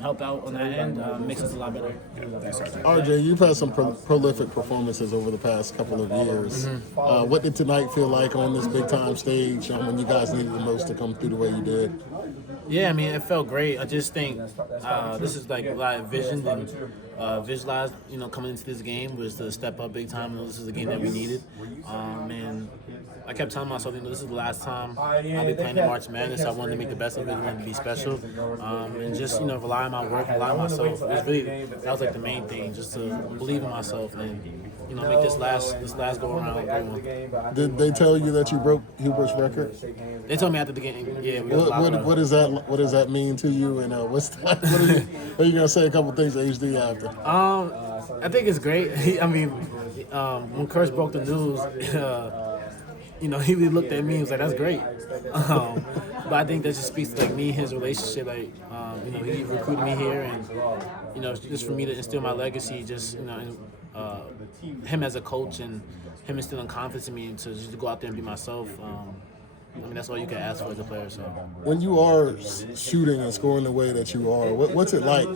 help out on that end makes us a lot better. RJ, you've had some prolific performances over the past couple of years. What did tonight feel like on this big-time stage when you guys needed the most to come through the way you did? Yeah, I mean, it felt great. I just think this is like what I envisioned and visualized, coming into this game was to step up big time. This is the game that we needed. And I kept telling myself, this is the last time I'll be playing in March Madness. I wanted to make the best of it, I wanted to be special, and just rely on my work, rely on myself. It was really, that was like the main thing, just to believe in myself and make this last go around. Did they tell you that you broke Hubert's record? They told me after the game. Yeah. What does that mean to you? And what's that? Are you gonna say a couple things to HD after? I think it's great. When Curse broke the news, he really looked at me and was like, "That's great." But I think that just speaks to me, his relationship. He recruited me here, and just for me to instill my legacy, just him as a coach and him instilling confidence in me to just go out there and be myself. That's all you can ask for as a player. So when you are shooting and scoring the way that you are, what's it like?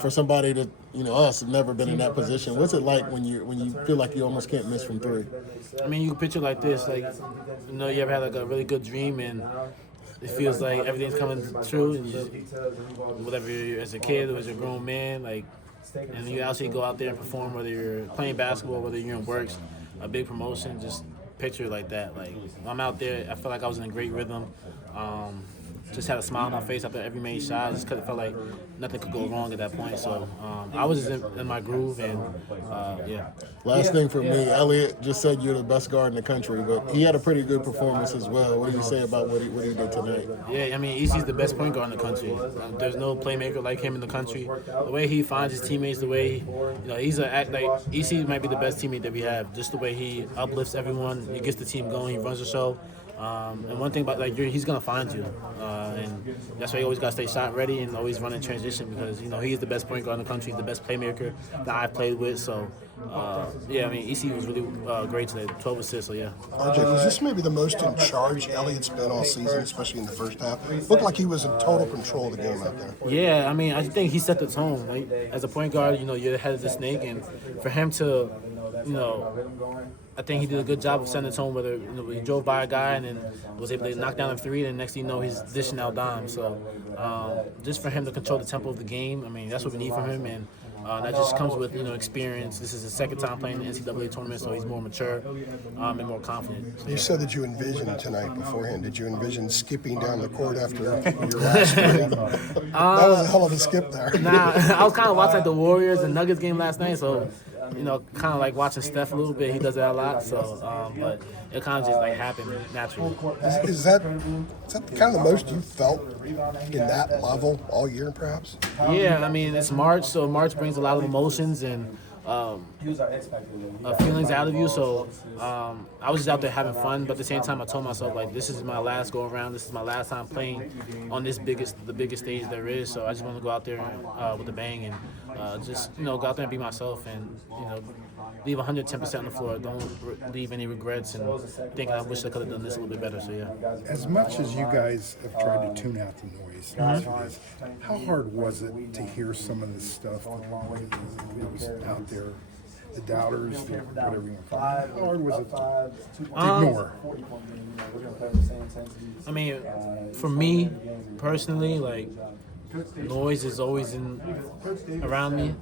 For somebody that us have never been in that position. What's it like when you feel like you almost can't miss from three? You picture like this, you ever had a really good dream and it feels like everything's coming true, and whatever you're as a kid or as a grown man, and you actually go out there and perform, whether you're playing basketball, whether you're in works, a big promotion, just picture it like that. I'm out there, I felt like I was in a great rhythm. Just had a smile on my face after every made shot. Just cause it felt like nothing could go wrong at that point. So I was in my groove, and yeah. Last thing for me, Elliot just said you're the best guard in the country, but he had a pretty good performance as well. What do you say about what he did tonight? Yeah, EC's the best point guard in the country. There's no playmaker like him in the country. The way he finds his teammates, the way he's EC might be the best teammate that we have. Just the way he uplifts everyone, he gets the team going, he runs the show. And one thing about he's gonna find you, and that's why you always gotta stay shot ready and always run in transition, because he is the best point guard in the country, he's the best playmaker that I've played with. So EC was really great today, 12 assists. So yeah. RJ, was this maybe the most in charge Elliot's been all season, especially in the first half? Looked like he was in total control of the game out there. Yeah, I think he set the tone. As a point guard, you're the head of the snake, and for him to, I think he did a good job of setting the tone, whether he drove by a guy and then was able to knock down a three, and next thing you know, he's dishing out dimes. So just for him to control the tempo of the game, that's what we need from him, and that just comes with experience. This is his second time playing the NCAA tournament, so he's more mature and more confident. So, you said that you envisioned tonight beforehand. Did you envision skipping down the court after your last game? That was a hell of a skip there. Nah, I was kind of watching the Warriors and Nuggets game last night, so kind of like watching Steph a little bit. He does that a lot, so but it kind of just happened naturally. Is that kind of the most you felt in that level all year, perhaps? Yeah, it's March, so March brings a lot of emotions and feelings out of you. So I was just out there having fun, but at the same time I told myself this is my last go around. This is my last time playing on the biggest stage there is. So I just want to go out there with a bang and just go out there and be myself and leave 110% on the floor. Don't leave any regrets and think I wish I could have done this a little bit better. So yeah. As much as you guys have tried to tune out the noise, how hard was it to hear some of the stuff that was out there? The doubters, whatever you want to call it. How hard was it to ignore? For me personally, noise is always around me.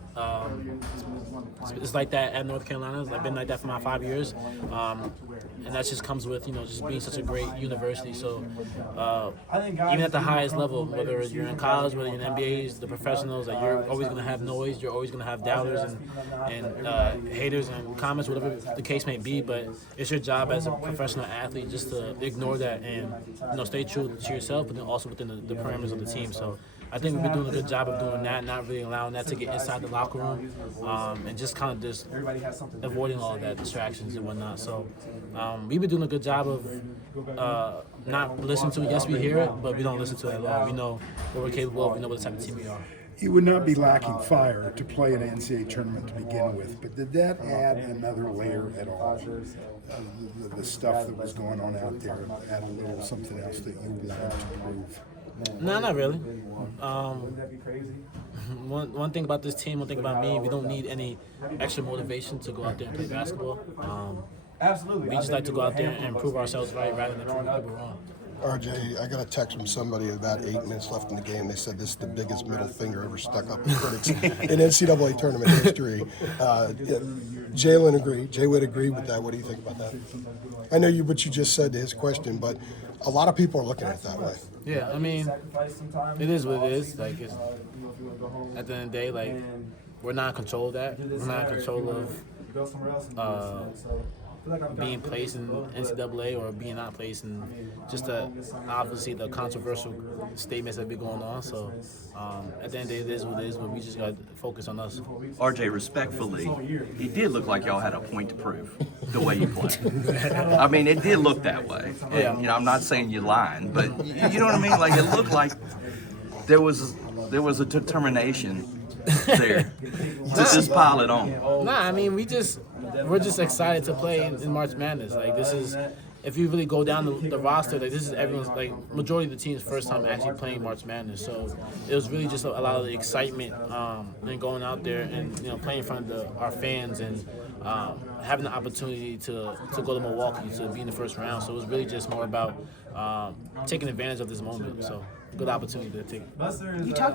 It's like that at North Carolina. It's been like that for my 5 years, and that just comes with just being such a great university. So even at the highest level, whether you're in college, whether you're in NBAs, the professionals, you're always going to have noise. You're always going to have doubters and haters and comments, whatever the case may be. But it's your job as a professional athlete just to ignore that and stay true to yourself, but then also within the parameters of the team. So I think we've been doing a good job of doing that, not really allowing that to get inside the locker room, and just kind of just avoiding all of that distractions and whatnot. So we've been doing a good job of not listening to it. Yes, we hear it, but we don't listen to it at all. We know what we're capable of. We know what type of team we are. You would not be lacking fire to play an NCAA tournament to begin with, but did that add another layer at all? The stuff that was going on out there, add a little something else that you wanted to prove? No, not really. One thing about this team, one thing about me, we don't need any extra motivation to go out there and play basketball. We just like to go out there and prove ourselves right rather than prove people wrong. RJ, I got a text from somebody about 8 minutes left in the game. They said this is the biggest middle finger ever stuck up in critics in NCAA tournament history. Jalen agreed. Jay would agree with that. What do you think about that? I know what you just said to his question, but a lot of people are looking at it that way. Yeah, I mean, it is what it is. Like, at the end of the day, like, we're not in control of that. We're not in control of being placed in NCAA or being not placed, and just obviously the controversial statements that be going on. So at the end of the day, it is what it is, but we just got to focus on us. RJ, respectfully, it did look like y'all had a point to prove the way you played. I mean, it did look that way. Yeah. And, I'm not saying you're lying, but you know what I mean? Like, it looked like there was a determination there to just pile it on. Nah, I mean, we're just excited to play in March Madness. Like, this is, if you really go down the roster, like, this is everyone's, like, majority of the team's first time actually playing March Madness. So it was really just a lot of the excitement and going out there and, playing in front of our fans and having the opportunity to go to Milwaukee to be in the first round. So it was really just more about taking advantage of this moment. So good opportunity to take.